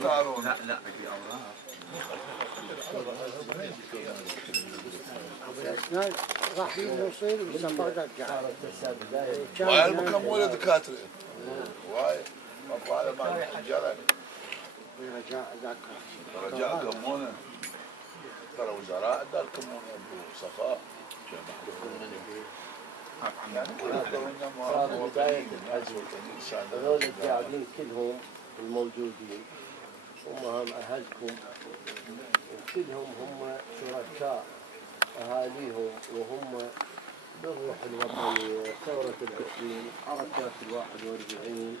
يختارون. لا في اوراق. راح يوصل والسفر رجع. وايد مكملة دكاترة. وايد مفعلة مع الجرك. رجاء ذاك. رجاء كمونة. ترى وزراء دار كمونة أبو صفاء. صار بداية الحزب هذول القاعدين كلهم الموجودين هم أهلكم وكلهم هم شركاء أهاليهم وهم بالروح الوطنية ثورة العشرين حركات 41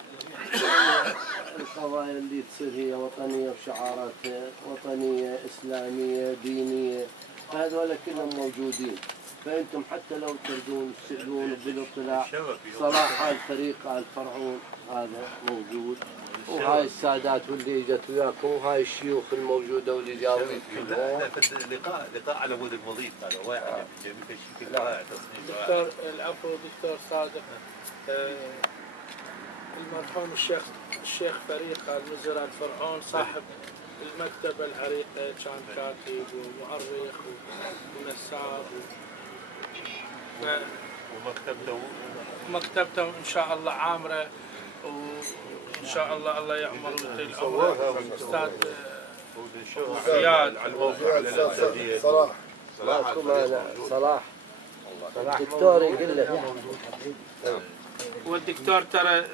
القضايا اللي تصير هي وطنية بشعاراتها وطنية إسلامية دينية هذول كلهم موجودين. فأنتم حتى لو تردون تسألون بالاطلاع صلاح الفريق الفرعون هذا موجود وهاي السادات واللي اجت وياكم وهاي الشيوخ الموجوده واللي جاوا كلهم. لقاء على مود المضيف هذا واحد جميل الشكل رائع تصنيف. دكتور العفو دكتور صادق المرحوم الشيخ فريق الوزراء الفرعون صاحب المكتبة العريقة كان كاتب ومؤرخ ونساب ومكتبته إن شاء الله عامرة وإن شاء الله يعمر ويطيل عمره الأستاذ زياد على الموقع على صلاح الدكتور يقول لك والدكتور ترى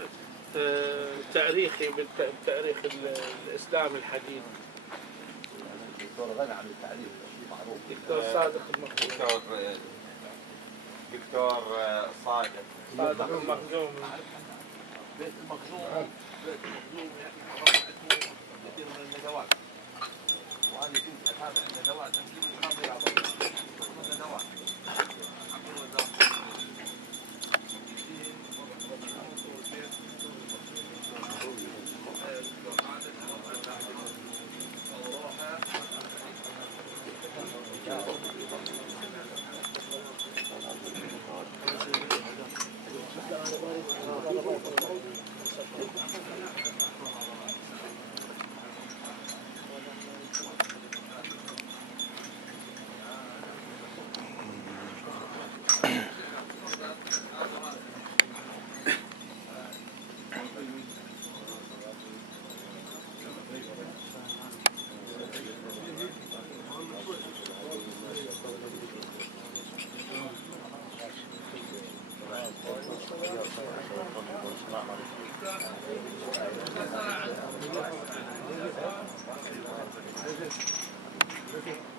تاريخي بالتاريخ الإسلامي الحديث. دكتور غني عن التعريف معروف. دكتور صادق المخزوم. دكتور صادق المخزوم. بيت المخزوم كثير من الندوات وأنا كنت أتابع الندوات Okay.